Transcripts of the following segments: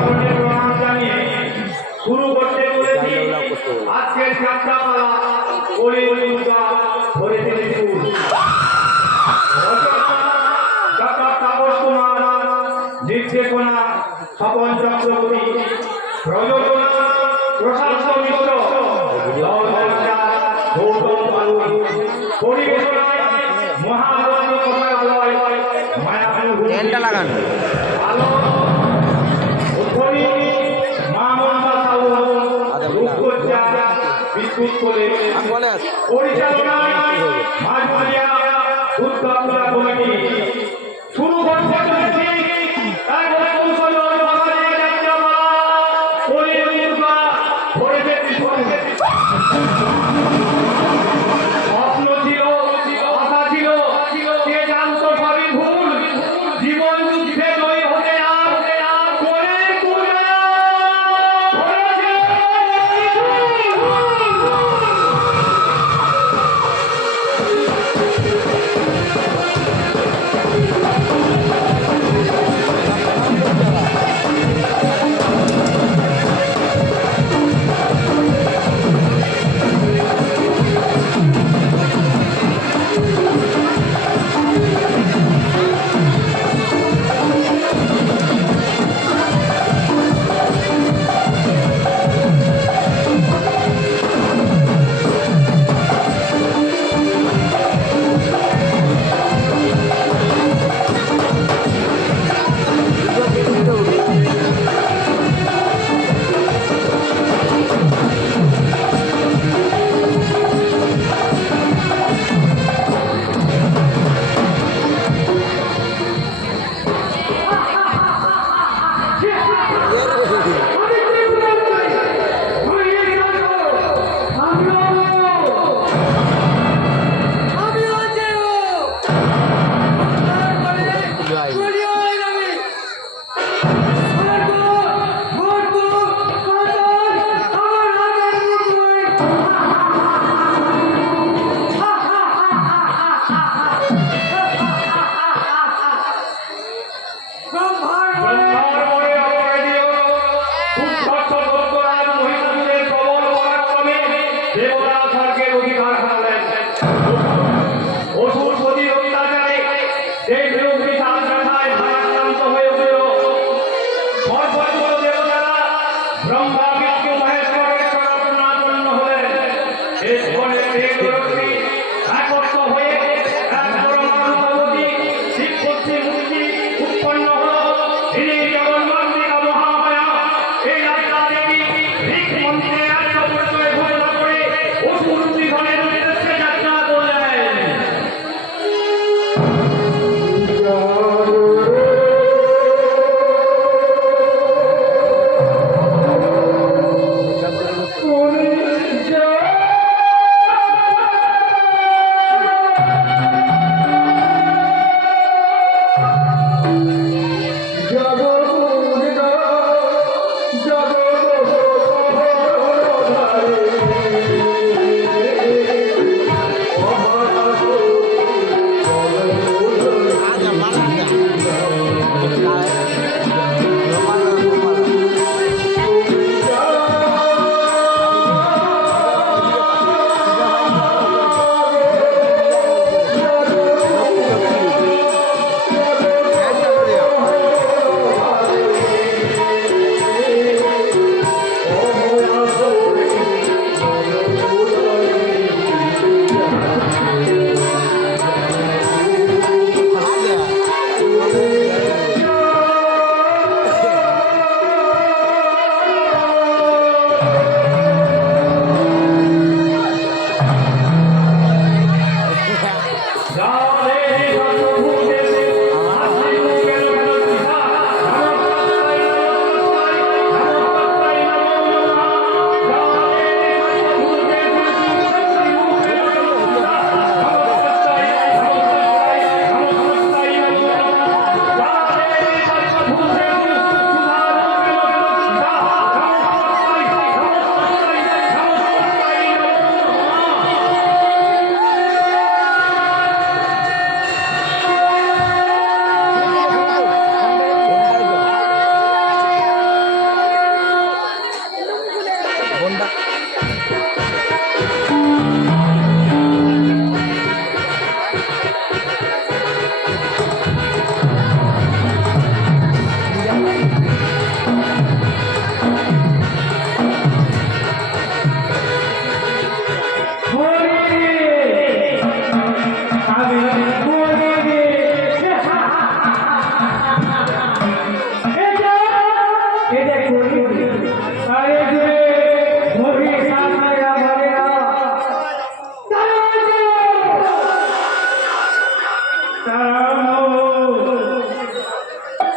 চরণে প্রণাম জানিয়ে শুরু করতে চলেছি আজকের যাত্রাপালা কলি দুর্গা ধরেছে ফুল। ডক্টর তাপস কুমার, নির্দেশনা স্বপন চক্রবর্তী, প্রযোজনা প্রশান্ত মিশ্র, গৌতম পালুই, পরিবেশনায় মহানন্দ কথালয় মায়াপুর লাগানো পরিচালনায় মাঝমারিয়া দুর্গাপূজা কমিটি শুরু করতে চলেছি। স্বপ্ন ছিল, আশা ছিল, কে জানতো সবই ভুল। জীবন যুদ্ধে জয়ী হতে আর করে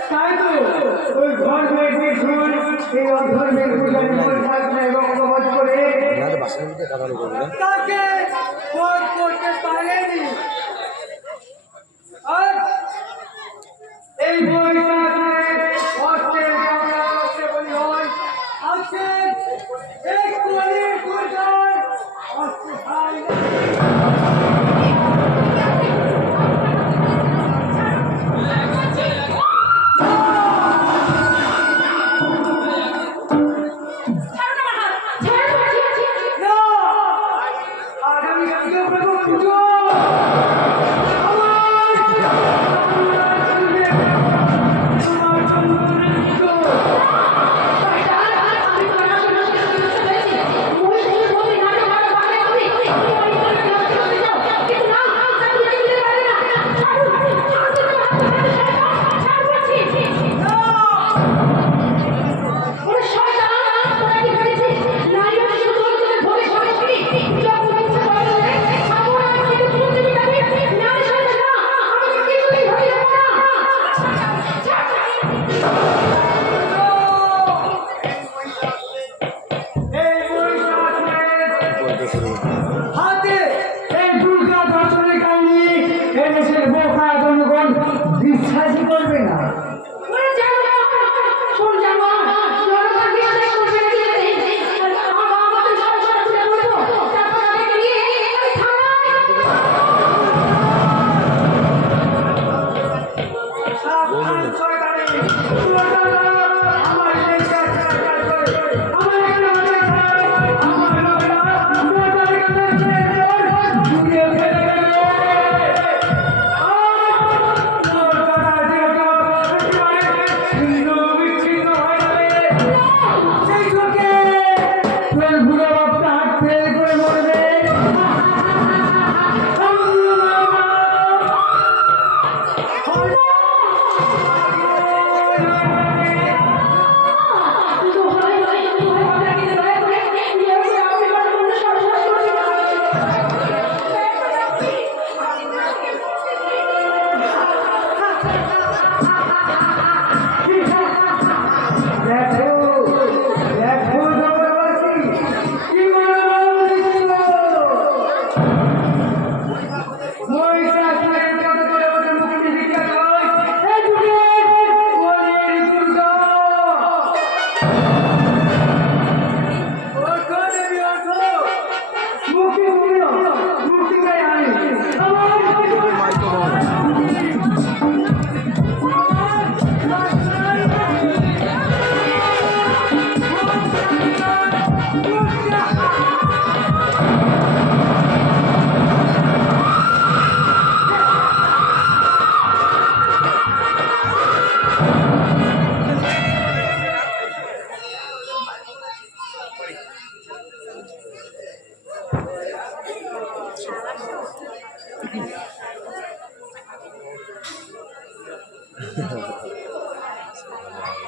তাই তো ওই ঘর বেশি শুন এই অধর্মের পূজারি পরিচালনায় রক্তপাত করে তাকে বধ করতে পারেনি। আর এই বৈশাখের অস্ত্রের কাছে বলি হয় আজকে এই কলির দুর্গার অস্ত্রধারী না আগামী কালকে প্রথম পুজো হাতে এই দুর্গা দর্শনের কাহিনী এদেশের বোকা জনগণ বিশ্বাসই করবে না। সাবধান সরকারি আমার দেশের আমার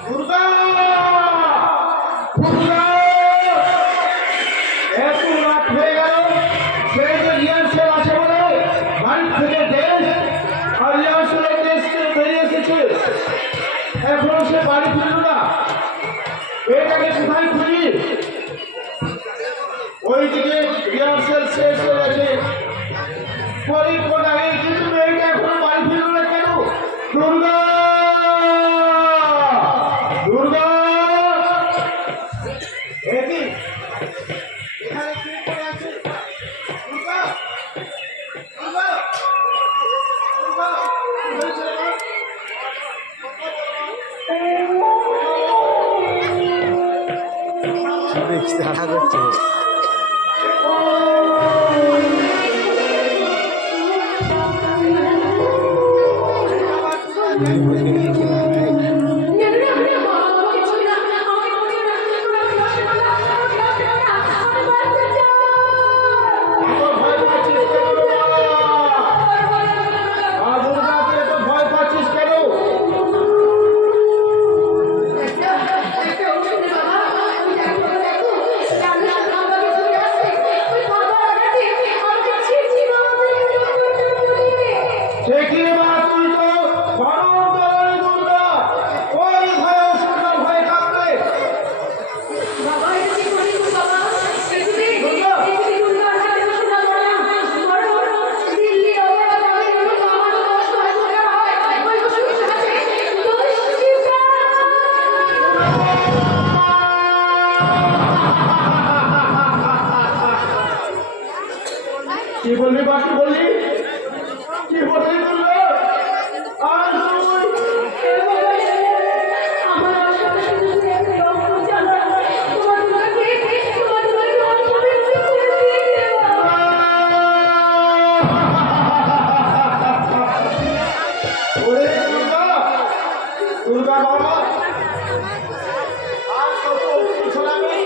দুর্গা দুর্গা এত রাত হয়ে গেল সেই যে রিহার্সেল আছে বলে বাড়ি থেকে দেশ আর রিহার্সেলের দেশ থেকে বেরিয়ে এসেছে এখন সে বাড়ি ফিরল না এটাকে কোথায় খুঁজি ওইদিকে রিহার্সেল শেষ হয়ে গেছে পরিকল্পনা এই কিন্তু মেয়েটা এখনো বাড়ি ফিরল না কেন দুর্গা দুর্গা এটি এখানে কি করে আছে দুর্গা দুর্গা দুর্গা হয়েছে দেখতে আশা করছে Take him out! ওরে দুর্গা, দুর্গা বাবা, আর কত অগ্নি ছড়াবে,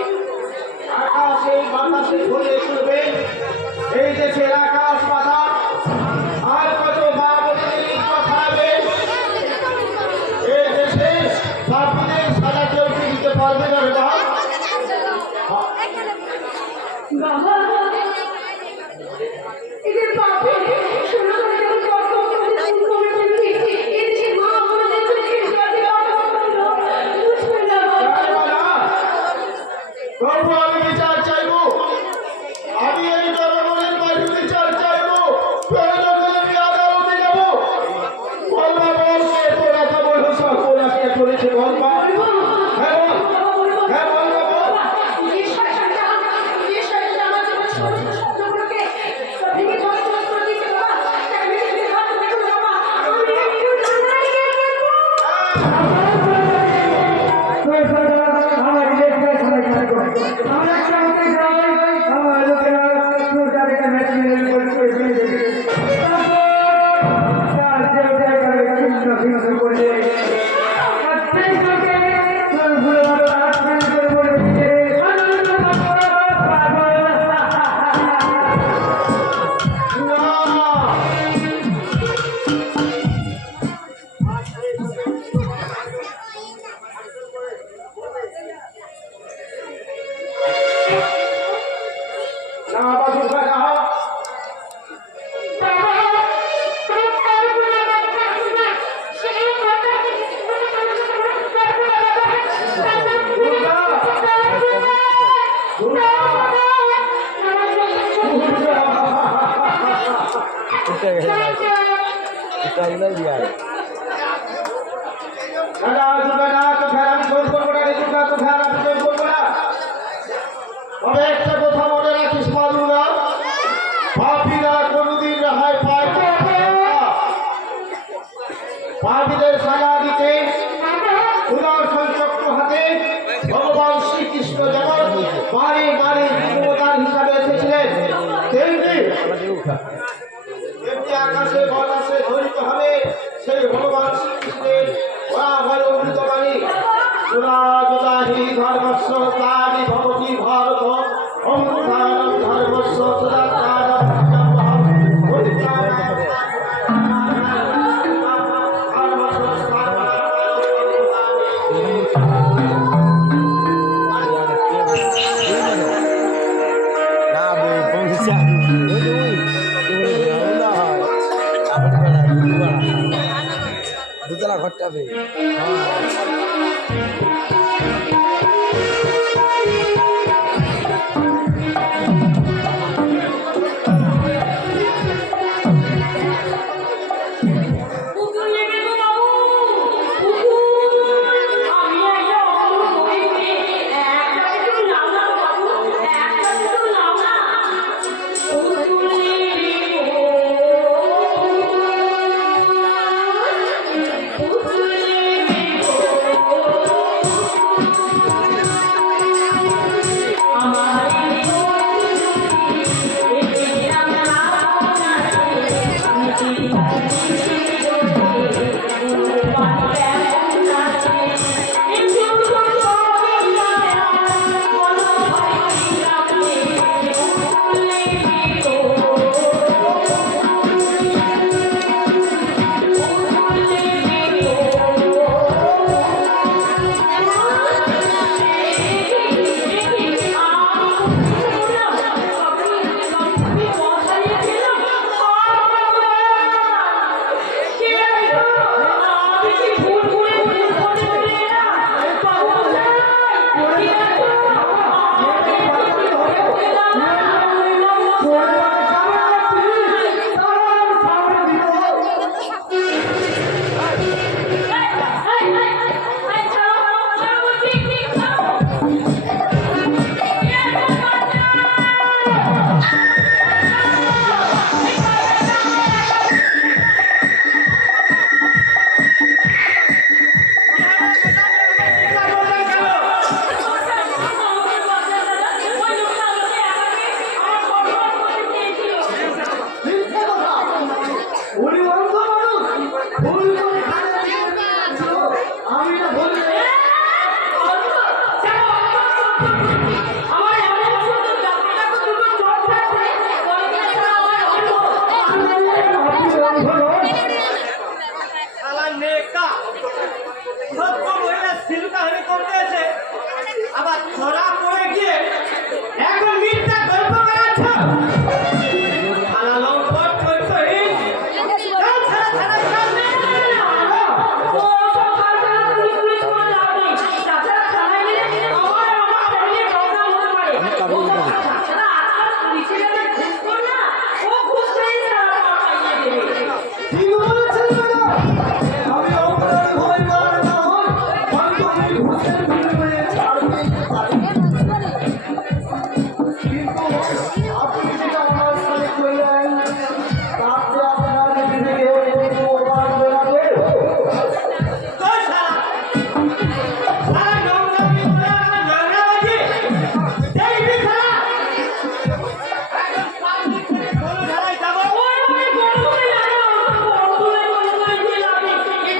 আকাশে বাতাসে ঘুরে চলবে, এই দেশের আকাশ পাতাল, আর কত বাবুদের কথা হবে, এই দেশে বাবুদের সাদা কেউ কি দিতে পারবে না রে বাবা? বাবা এদের বাপে শোনা করে যখন কষ্ট করে বলছি এদেশে মা আমাদের চোখে জলে বুঝবে না প্রভু আমি বিচার চাইবো, আমি এই জনগণের কাছে বিচার চাইবো, প্রয়োজন হলে আমি আদালতে যাবো। বলবা বল কে তোরা তো বলো সব ওরা কে করেছে বলবা? হ্যাঁ বল, হ্যাঁ বলবা বল। না বাবু না একটা কথা মনে রাখিস মালুরা, পাপীরা কোনদিন রেহাই পায় না। পাপীদের সাজা দিতে সুদর্শন চক্র হাতে ভগবান শ্রীকৃষ্ণ যেমন বাড়ি বাড়ি বিপদান হিসাবে এসেছিলেন, তেমনি আকাশে বাতাসে ধরিত হবে সেই ভগবান শ্রীকৃষ্ণের ওরা হয় অমৃতবাণী। সুরাজদাহি ধর্মস্য তানি ভবতি ভারত অমৃতানম ধর্মস্য সুরাজদানম দুতলা ঘরটা হবে।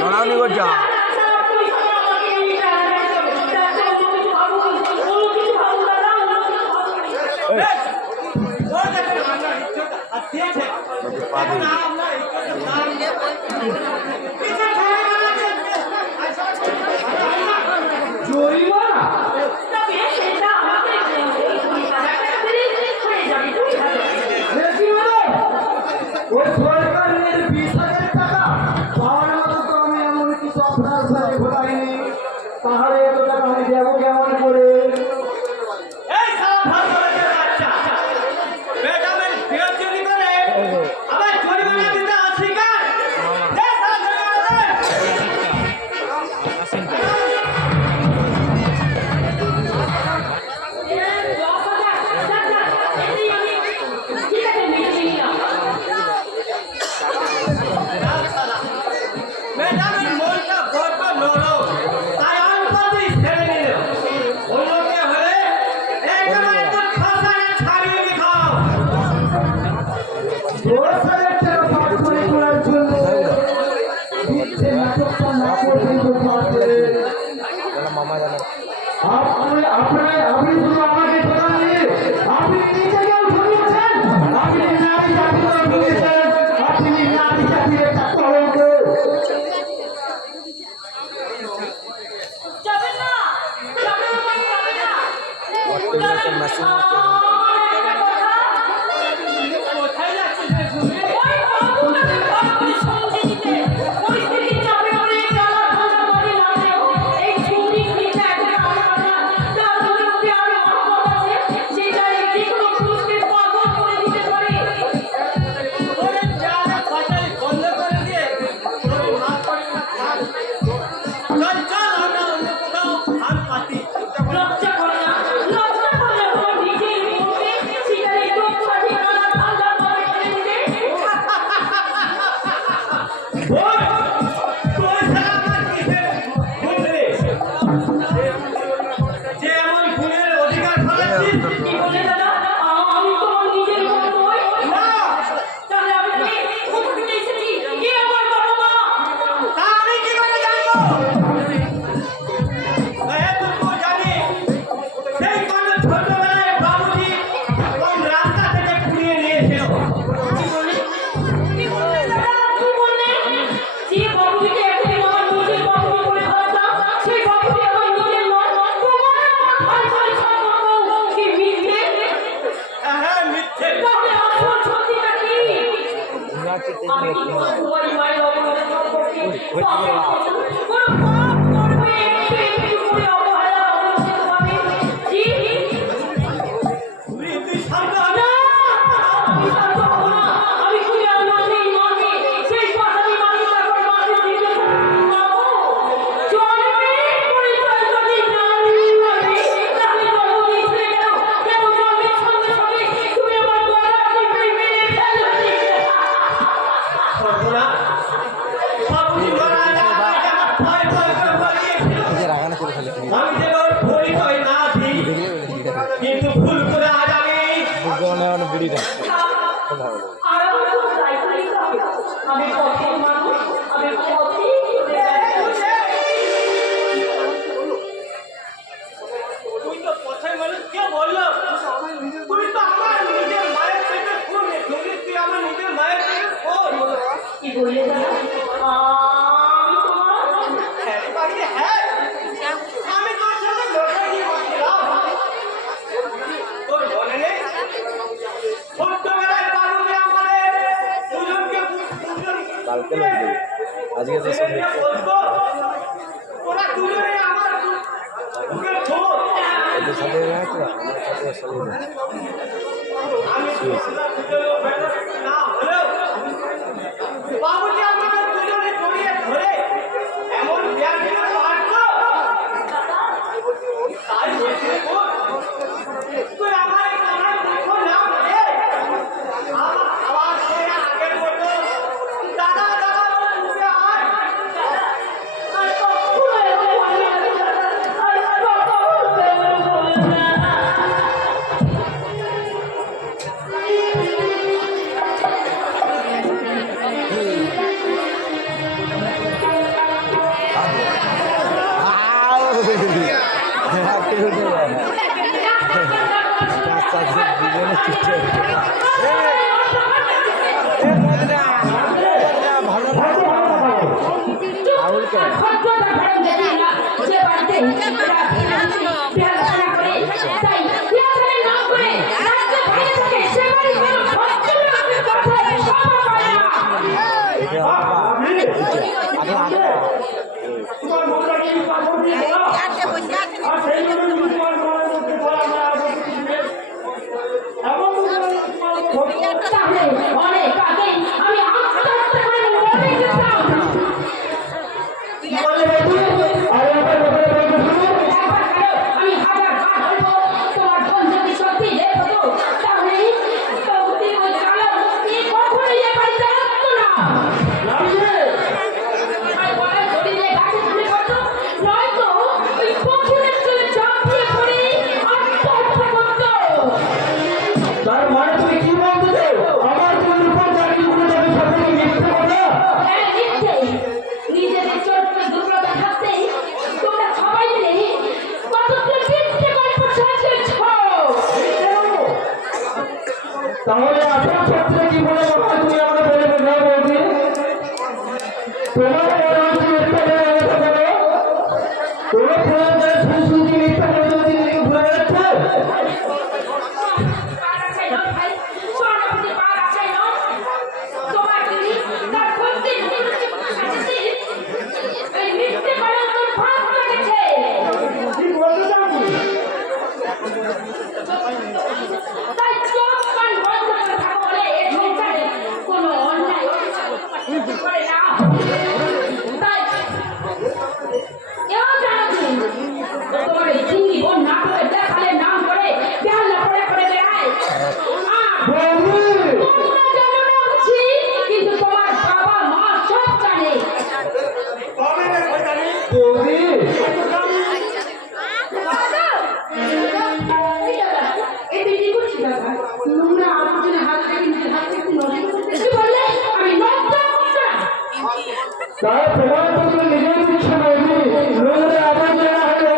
মারামারি করছো জরিমানা ওই সরকারের 20,000 টাকা পাওয়ার মতো তো আমি এমন কিছু আপনার সাথে ঘটাইনি, তাহলে এত টাকা আমি দেবো কেমন করে? এই সালা ফালতু বাচ্চা ম্যাডামের ফেরত চুরি করে আবার জরিমানা দিতে অস্বীকার। এই সালা জরিমানা দে। ম্যাডামের মনটা বড্ড নরম, তাই অল্পতেই ছেড়ে নিল। অন্যকে হলে একেবারে তো ফাঁসায় ছাড়িয়ে দিতাম। 10,000 টাকা ফাঁকফড়ি করার জন্য মিথ্যে নাটকটা না করবেন তো পারবে। মামা জানে আপনি শুধু আমাকে ধোকা দিয়ে আপনি নিজেকেও ঠকিয়েছেন, আপনি নারী জাতিকে ঠকিয়েছেন, আপনি নারী জাতির একটা কলঙ্ক। মেশিন কোথায় যাচ্ছিস রে তুমি? ওরে যারা ফাটাই বন্ধ করে দিয়ে তোর মাথা পড়ে না খাস। চল চল আমরা অন্য কোথাও ধান পাতি। ওই, তোর সারা আমার কিসের ভুল রে? যে এমন ভুলের অধিকার ফলাচ্ছিস না, তা আমি কি করে জানবো? এতটুকু জানি, সেই কোনো ছোটবেলায় বাবুজি কোন রাস্তা থেকে কুড়িয়ে নিয়েছিল। হ্যাঁ মিথ্যে। তুই শান্ত হ না। সর্বনা, বাবুজি মারা যাওয়ার আগে আমার ভয় ভয় করে পালিয়েছিল। রাগানো করে ফেলে আমি যেন ওর পরিচয় না দিই, কিন্তু ভুল করে আজ আমি বুড়ি দেয় আমি পথের মানুষ, আমি পথেই তুই তো পথের মানুষ, কে বললো? তুই তো আমার নিজের মায়ের পেটে খুন, তুই আমার নিজের মায়ের পেটে খুন। কি বললে দাদা? আমি তোমার হ্যাঁ রে বাড়ি, হ্যাঁ, আমি তোর সাথে লড়াই নিয়ে বসছিলাম। তোর মনে নেই ছোট্টবেলায় বাবুজি আমাদের দুজনকে কালকে লাগবে আজকে তো ছেড়ে দিয়ে বলতো, তোরা দুজনে আমার বুকের ঠোঁট। ওদের সাথে আছে আমার সাথে সাথে আমি তোরা দুজনে বেটার না হলেও বাবুজি আমাদের দুজনে জড়িয়ে ধরে এমন ব্যাগ দিয়ে মারতো, তাই বলছি তুই আমার এই কানার দেখো না বলে আমার আওয়াজ শুনে আগের মতো দাদা দাদা বলে উঠে আয়। দুজনে চিঠি ভালো রাহুল কে তোমার মুখটাকে আমি পাথর দিয়ে দাও। আর সেই জন্য তুমি তোমার মনের মধ্যে বলা না এমন তোমার তাহলে অনেক আগেই আমি আত্মহত্যা করে মরে যেতাম। কি বলে বাবু? আরে আমার ব্যাপারে বলতে শুনো। একবার ছাড়ো, আমি হাজার বার বলবো, তোমার বোন যদি সত্যি লেপ হতো, তাহলে সত্যি ওই কালো মুক্তি কখনোই এ বাড়িতে আসতো না। রামজি, আর গলায় দড়ি দিয়ে গাছে ঝুলে পড়তো, নয়তো ওই পুকুরের জলে ঝাঁপিয়ে পড়ে আত্মহত্যা করতো। তার মানে তুমি কি বলতে চাও? আমার বোনের উপর চাকরি করে যাবে সবথেকে মিথ্যে কথা। হ্যাঁ, মিথ্যে। নিজেদের চরিত্রে দুর্বলতা থাকতেই তোমরা সবাই মিলে কতগুলো মিথ্যে গল্প সাজিয়েছ। তাহলে আসল সত্যটা কি বলে বাবা তুমি আমাকে বলে না বলবি? তোমার বড় তুমি মিথ্যা বলে আমাকে বলো। তোমার ফোন করে শুধু মিথ্যা বলে যদি তুমি ভুলে যাচ্ছে। কি বলতে চাও তুমি? নাম করে বেহাল্লা পড়ে করে বেড়ায়। বৌদি, তোমরা জানো না বুঝি, কিন্তু তোমার বাবা মা সব জানে। বৌদি, তার প্রমাণ তো তুমি নিজেই দিচ্ছ বৌদি। লোকেরা আবার যারা হলো,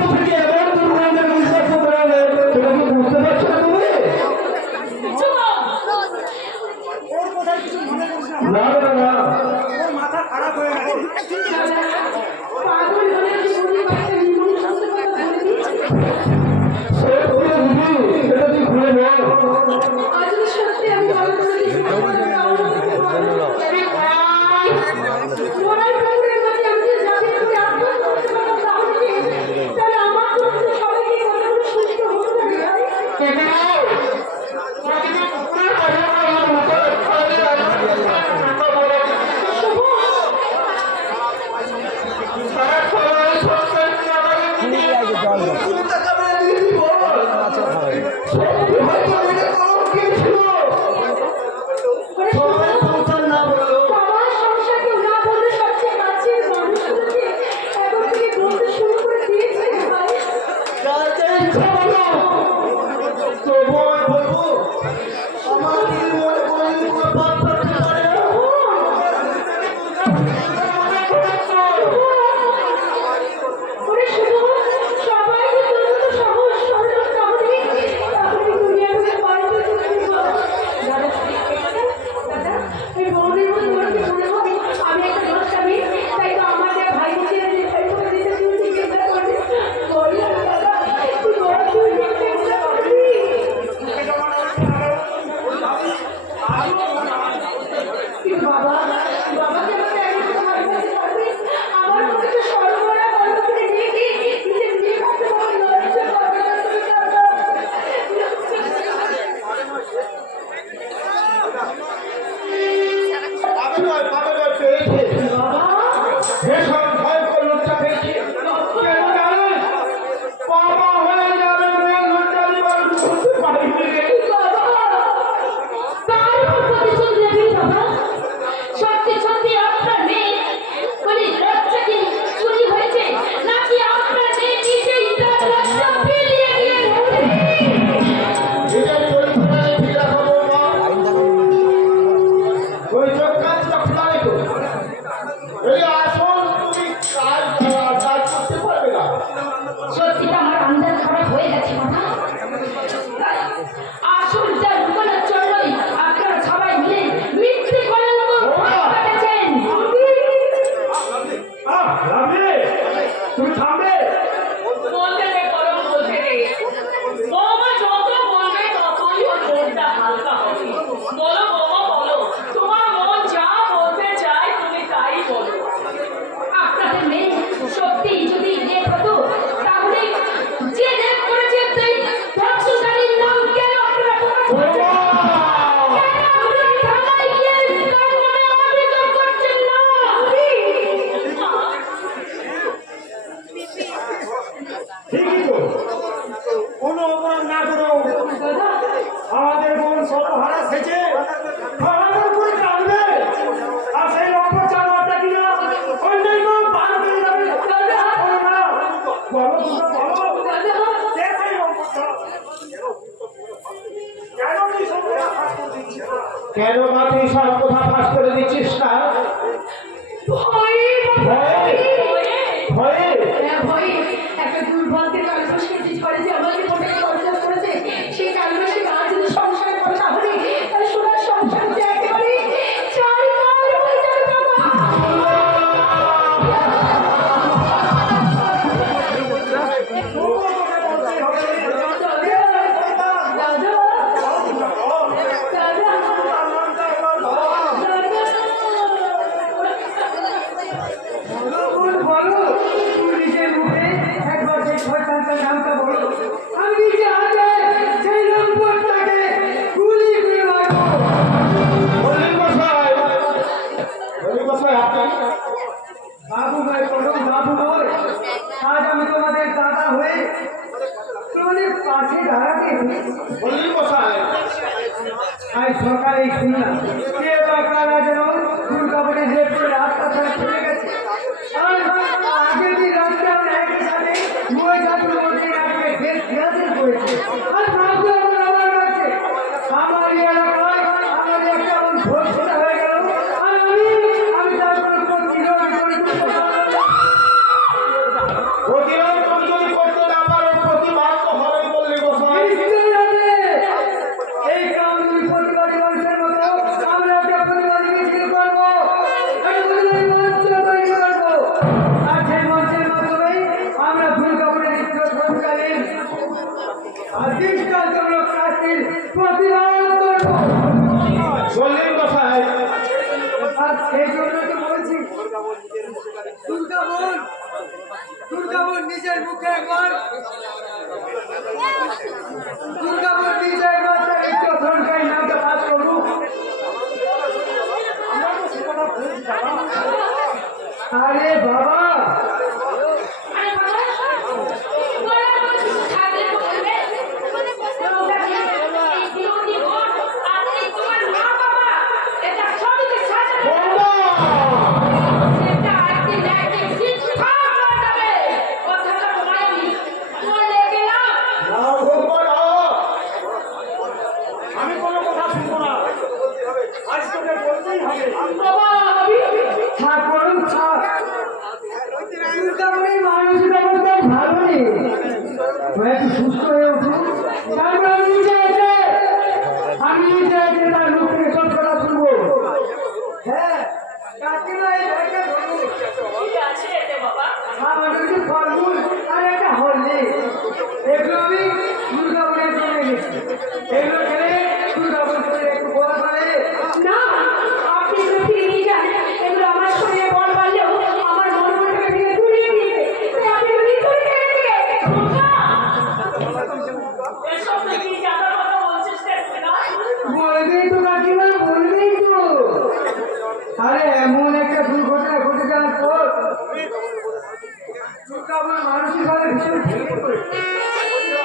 তুমি কি এমন দুর্বলদের বিশ্বাস করালে? সেটা কি বুঝতে পারছো না তুমি? না না না, মাথা খারাপ হয়ে গেছে। পাগল হলে কি বুঝি পারছে নির্মূল শুনতে কথা বলে দিচ্ছে। সে তুমি বুঝি, এটা তুই খুলে বল। আসলে সত্যি আমি ভালো করে কিছু বলতে পারবো না। লড়াই প্রক্রিয়ার মাঝে আমি যে জাতি করে আত্মহত্যা করতে পারলাম তাহলে তাহলে আমার তো সবাইকে এই কথাগুলো শুনতে হতো না। কি লাগে জল মাছের খাবার সবার সংসারকে না বলে সবচেয়ে কাছের মানুষগুলোকে এখন থেকে বলতে শুরু করে দিয়েছে ভাই। ওরে শুধু সবাইকে তোর মতো সাহস সরল তাহলে তাহলে দুনিয়া থেকে বাড়িতে চলে যাবো। দাদা দাদা এই বৌদির মধ্যে তোমার কি মনে হয় আমি একটা দোষামি? তাই তো আমার যা ভাই ছেড়ে দিয়ে তাই করে দিতে তুমি চিন্তা করবে বলি দাদা তুই বড় তুই চিন্তা করবি। কিন্তু বাবা বাবাকে আমাকে একদিন তোমার কাছে পারবে আমার মধ্যে তো সর্বরা গল্প করে নিয়ে গিয়ে নিজের বিয়ে করতে পারবে লজ্জা পাবে না তুমি দাদা। আমি নয়, বাবা নয়, পেয়েছে। বাবা ভীষণ ভয়ঙ্কর লজ্জা পেয়েছি। কেন জানেন? বাবা হয়ে যাবে মেয়ে লজ্জা নিবার করতে পারিনি রে। বাবা তার উপর প্রতিশোধ নেবি বাবা। সত্যি সত্যি আপনার মেয়ে মানে লজ্জা কি চুরি হয়েছে নাকি আপনার মেয়ে নিজেই তার লজ্জা পেরিয়ে গিয়েছে? নিজের চরিত্রটাকে ঠিক রাখো বৌমা। ওই চোখ কাজ চোখটা রেখো। এই আসল তুমি কেন মা তুই সব কথা ফাঁস করে দিচ্ছিস না? ভয়ে বাবা, ভয়ে। ভয়ে? হ্যাঁ, ভয়ে। একটা দুর্ভাগ্যের কালদোষ কেটে করে যে আমাকে মোটে খরচা করেছে, সেই কালদোষে আজ যদি সংসার করে তাহলে তার সোনার সংসার যে একেবারে চারিকাল হয়ে যাবে বাবা। বলো তুই নিজের মুখে একবার সেই শয়তানটার নামটা বলো। আমি নিজে হাতে সেই নম্বরটাকে গুলি করে মারবো। বললেন মশাই, বললেন মশাই আপনি? বাবু নয়, কোনো বাবু নয়। আজ আমি তোমাদের দাদা হয়ে তোমাদের পাশে দাঁড়াতে এসেছি। বললেন মশাই, আজ সকালে শুনলাম কে বা কারা যেন দুর্গাপুরে রেপ করে রাস্তা ছাড়া চলে গেছে। আর আগের দিন রাত্রে আমরা একই সাথে নয় জাতির মধ্যে রাখবে বেশ গ্রাসের করেছে। আর ভাবতে আমার কাছে আমার এই এলাকায় আমার একটা এমন ঘোষণা হয়ে গেল। আর আমি তার কোনো প্রতিরোধ করে তুলতে পারলাম না। প্রতিরোধ তুমি যদি করতে না পারো প্রতিবাদ তো হবেই। বললেন মশাই, নিশ্চয়ই হবে। এই কামরূপ প্রতিবাদী মানুষের মতো আমরা একটা প্রতিবাদী মিছিল করবো, একটা প্রতিবাদী মঞ্চ তৈরি করবো। আর সেই মঞ্চের মাধ্যমে আমরা দুর্গাপুরের নিত্যকালীন আর দৃষ্টান্তমূলক শাস্তির প্রতিবাদ করবো। বললেন মশাই, আর সেই জন্য তো বলছি দুর্গাপুর নিজের মুখে একবার দুর্গাপুর নিজে একবার এই চোখনকারী নামটা পাঠ করুক। আরে বাবা, আরে বাবা, বলা কিছু থাকলে বলবে। এই বিরোধী ভোট আর এই তোমার মা বাবা, এটা সবই তো সাজানো। বৌমা! সেটা একদিন শিক্ষা হয়ে যাবে। কথাটা বলাইনি, বলে গেলাম। নাও খুব বড়। আমি কোনো কথা শুনবো না, আজ তোকে বলতেই হবে। বাবা, আমি থাক করুন থাক। দুর্গাপুরের মানসিক অবস্থা ভালো নেই, একটু সুস্থ হয়ে উঠুন। তারপর আমি নিজে এসে তার মুখ থেকে সব কথা শুনবো। হ্যাঁ, কাকিমা এই ব্যাগটা ধরুন। ঠিক আছে এতে বাবা। আমার কিছু ফলমূল আর একটা হলদি, এগুলো আমি দুর্গাপুরের জন্য এনেছি। এগুলো খেলে দুর্গাপুর শরীরে একটু বল করে। না, আপনি এগুলো ফিরে নিয়ে যান। এগুলো আমার শরীরে বল বাড়লেও আমার মনটাকে ভেঙে গুড়িয়ে দিয়েছে। তাই আপনি এগুলো নিতুড়ি খেয়ে দিয়ে এসব কি জানা কথা বলছিস না? বলবেই তো কাকিমা, বলবেই তো। আরে এমন একটা দুর্ঘটনা ঘটে যাওয়ার পর দুর্গাপুর মানসিকভাবে ভীষণ ভেঙে পড়েছে।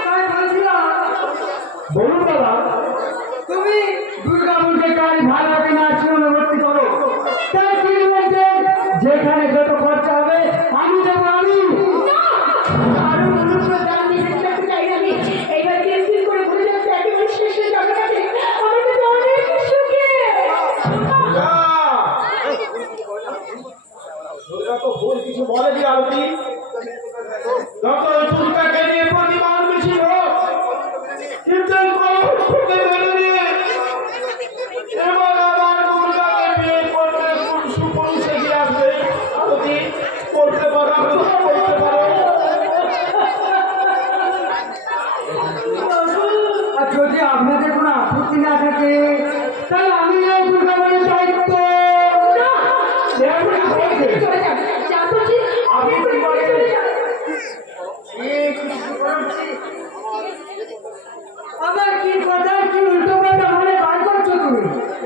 তাই বলছিলাম, বলুন দাদা। তুমি দুর্গাপুরকে কাল ভালোভাবে নার্সিংহোমে ভর্তি করো। তার ট্রিটমেন্টের যেখানে যত খরচা হবে আমি দেবো। আমি আরো অনুপ্রদান দান নিতে চাই আমি। এইবার দিন করে ঘুরে যাচ্ছে একেবারে শেষ হয়ে যাবে কাছে। আমার কাছে অনেক সুখে। না, দুর্গা তো ভুল কিছু বলেনি আরতি। যত দুর্গাকে নিয়ে প্রতিবাদ মিছিল হোক, কিন্তু এই কলঙ্ককে মেনে নিয়ে এবং আবার দুর্গাকে বিয়ে করলে সুপুরুষ এগিয়ে আসবে। আরতি করতে পারো, আরতি করতে পারো। আর যদি আপনাদের কোনো আপত্তি না থাকে তাহলে আমি এই দুর্গাপুরের দায়িত্ব চলে যান। যান বলছি, আপনি এক্ষুনি বাড়ি চলে যান। আমার কি কথা কি উল্টো পাল্টা মনে বার করছো তুমি?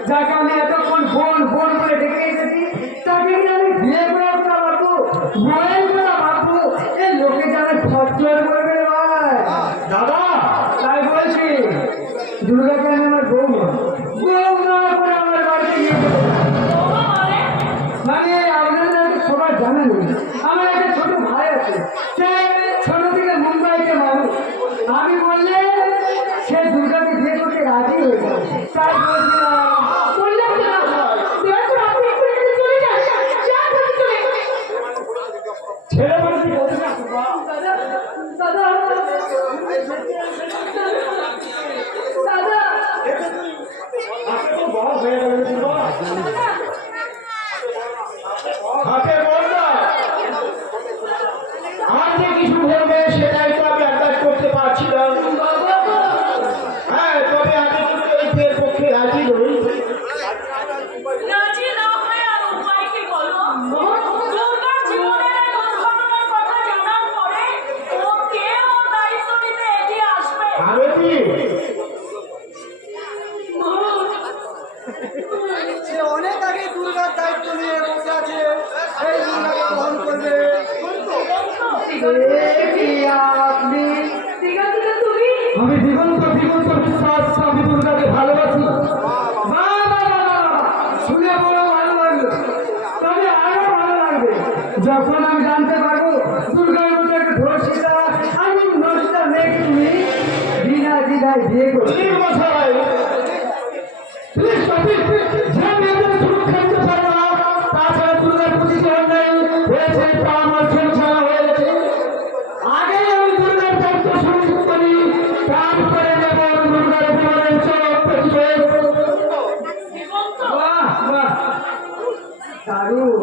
যাকে আমি এতক্ষণ বোন বোন করে ডেকে এসেছি তাকে কি আমি বিয়ে করে কথা ভাববো, বয়ের কথা ভাববো? এ লোকে যারা খরচর করবে ভাই। দাদা, তাই বলছি দুর্গাকে আমি আমার বউ না করে আমার বাড়িতে নিয়ে যেতে চাই। মানে আপনারা সবাই জানেন আমার একটা ছোট ভাই আছে, সে ছোট থেকে মুম্বাইতে মানুষ। আমি বললে সে দুর্গাকে বিয়ে করতে রাজি হয়ে যায়। তাই বলছিলাম ছেলে মানুষই বলছে না বাবা। দাদা দাদা দাদা আপনি তো বড় হয়ে গেলেন বাবা। হাতে বল না। আর যে কিছু বলবে সেটাই তো আমি আন্দাজ করতে পারছিলাম। হ্যাঁ, তবে আমি কিন্তু এই বিয়ের পক্ষে রাজি নই। রাজি না হয়ে আর উপায় কি বলো? দুর্গার জীবনের এই দুর্ঘটনার কথা জানার পরে ও কে ওর দায়িত্ব নিতে এগিয়ে আসবে? আরতি, সে অনেক আগে দুর্গার দায়িত্ব নিয়ে বসে আছে, সেই দুর্গাকে বহন করবে। আপনি দিগন্ত তুমি আমি দিগন্ত বিশ্বাস, আমি দুর্গাকে ভালোবাসি। শুনে বড় ভালো লাগলো, তবে আরো ভালো লাগবে যখন আমি জানতে পারবো দুর্গার মতো একটা ধর্ষিতা আমি নষ্টা মেয়ে তুমি বিনা দ্বিধায় বিয়ে করবে। ঠিক মশাই, প্লিজ টপিক যে মেয়েদের সুরক্ষা দিতে পারে না, তাছাড়া দুর্গার প্রতি যে অন্যায় হয়েছে তা আমার সংসার হয়ে গেছে। আগে আমি দুর্গার দায়িত্ব সুনিশ্চিত করি, তারপরে নেব দুর্গার জীবনের চরম প্রতিশোধ। দিগন্ত, বাহ বাহ দারুণ।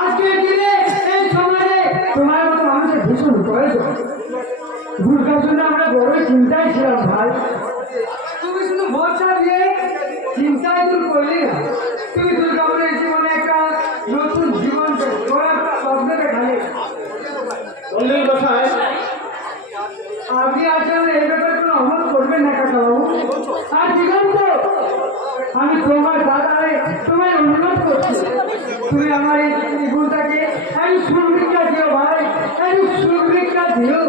আজকের দিনে এই সমাজে তোমার মতো মানুষের ভীষণ প্রয়োজন। দুর্গার জন্য আমরা বড়ই চিন্তায় ছিলাম ভাই। তুমি শুধু ভরসা দিয়ে চিন্তায় দূর করলি না, তুমি দুর্গাপুরের জীবনে একটা নতুন জীবন গড়ার স্বপ্ন দেখালে। মল্লিক মশাই, আপনি আসলে এই ব্যাপারে কোনো অমল করবেন না কাকাবাবু। আর দিগন্ত, আমি তোমার দাদা হয়ে তোমায় অনুরোধ করছি, তুমি আমার এই জীবনটাকে আমি সুরভিক্ষা দিও ভাই, আমি সুরভিক্ষা দিও।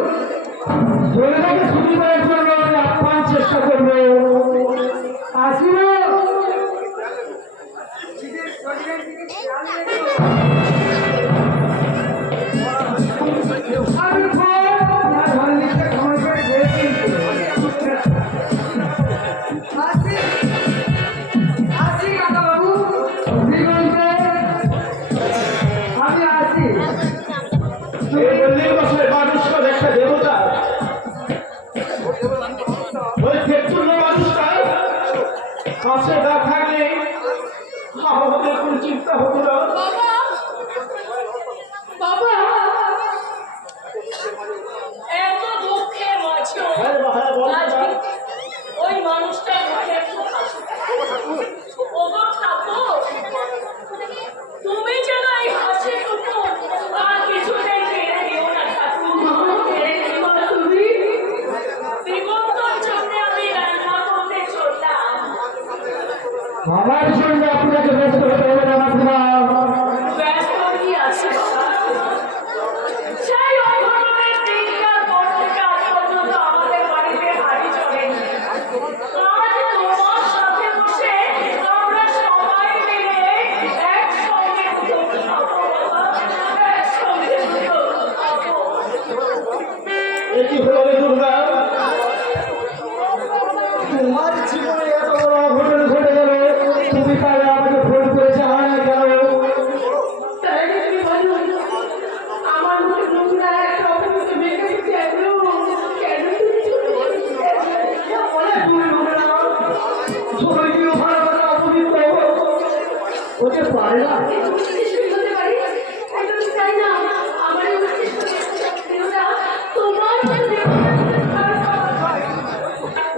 দুর্গাকে ছুটি করার জন্য আমি আপ্রাণ চেষ্টা করবো। আসিব আমি ঘর লিখতে সময় করে গিয়েছি। আসি আসি কাকাবাবু, দিগন্তে আমি আসি। এই মল্লিক মশাই মানুষটা একটা দেবতা, ওই তেঁতুল্য মানুষটা কাছে না থাকলে আমাদের কোনো চিন্তা হতো না। বাবা, এত দুঃখের মাঝেও হ্যাঁ হ্যাঁ, বল আজ না। ওই মানুষটার মুখে একটু হাসি। ওগো ঠাকুর, তুমি যেন এই হাসিটুকু আর কিছুতেই কেড়ে দিও না ঠাকুর, কেড়ে দিও না। তুমি দিগন্তর জন্য আমি রান্না করতে চললাম। আমার জন্য আপনাকে ব্যস্ত হতে হবে না মাসিমা। ব্যস্ত কি আছে বাবা? সেই অঘটনের দিনকার পর থেকে আজ পর্যন্ত আমাদের বাড়িতে হাঁড়ি চড়েনি। আজ তোমার সাথে বসে আমরা সবাই মিলে একসঙ্গে দুটো খাবো বাবা, একসঙ্গে দুটো খাবো। এটি হলো রে দুর্গা, তোমার জীবনে এত বড় অঘটন ঘটে গেল, তুমি তাহলে আমাকে ফোন করে জানাও না কেন? তাই তুমি বলো আমার মুখে নোংরা একটা অপরিচিত মেয়েকে কেন কেন তুমি চলে গেলে? অনেক দূরে হবে না, সবাইকে ভালো কথা অপবিত্র হতে পারে না। হতে পারি এটা তো চাই না আমার এই দেহটা তোমার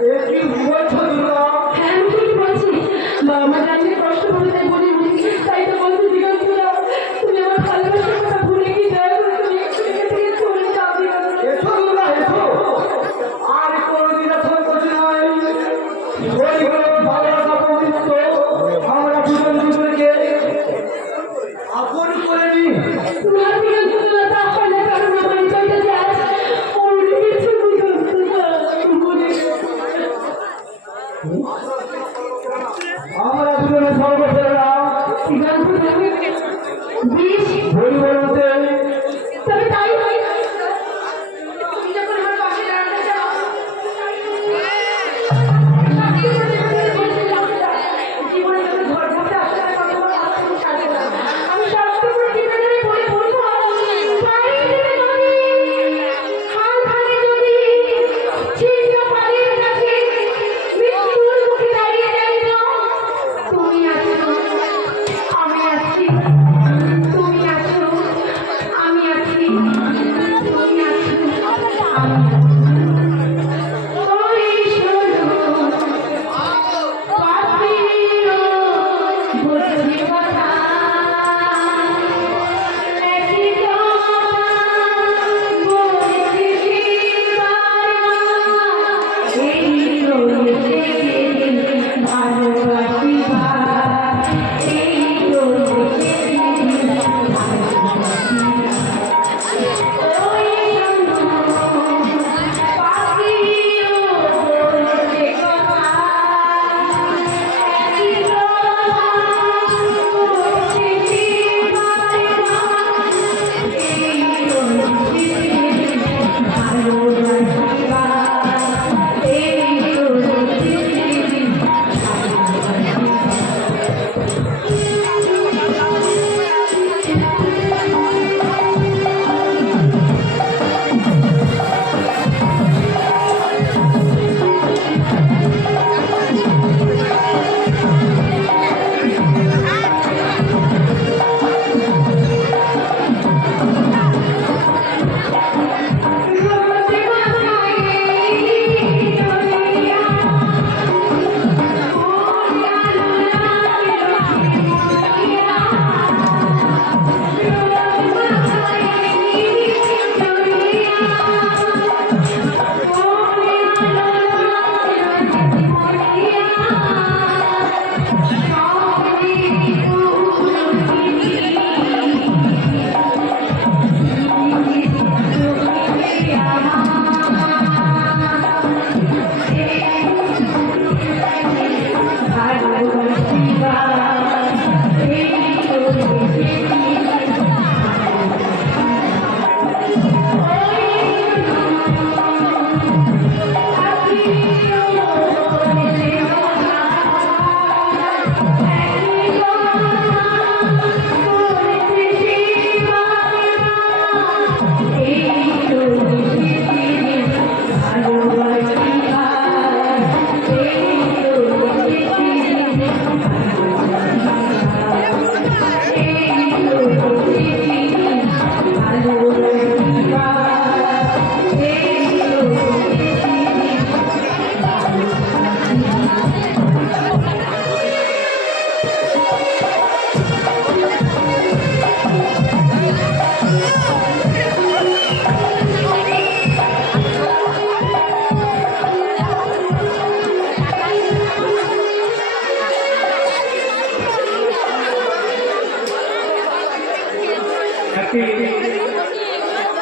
এ কি বলছো দুর্গা? হ্যাঁ আমি ঠিকই বলছি বাবা জানলে কষ্ট করে তাই বলিনি তাই তো বলছি দিগন্তরা তুমি আমার ভালোবাসার কথা ভুলে কি দয়া করে তুমি একটু এখান থেকে চলে যাও দিগন্ত এসো দুর্গা, এসো। আর কোনোদিন এমন কিছু নয়। ওই হলো ভালোবাসা পবিত্র। আমরা দুজন দুজনকে আপন করে নিই। তোমার দিগন্তরা তা হয় না কারণ আমার হৃদয়টা যে আজ মরে গেছে দিগন্তরা মরে গেছে আমরা দুজনে সর্বসেরা দিগন্ত তুমি বিষ পরিবর্তে তবে তাই হয় তুমি যখন আমার পাশে দাঁড়াতে চাও জীবনে যখন ঝড় ঝাপটা আসে না তখন আমার হাত থেকে ছাড়বে না আমি স্বাস্থ্য করে ঠিকানায় বলে বলবো তাই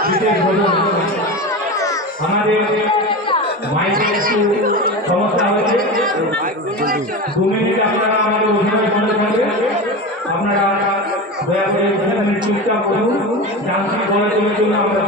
বিশেষ বলুন আমাদের মাইকের একটু সমস্যা হয়েছে 2 মিনিট আপনারা আমাদের অভিনয় বন্ধ করবেন আপনারা দয়া করে 2 মিনিট চুপচাপ বলুন ডান্সিং করার জন্য আমরা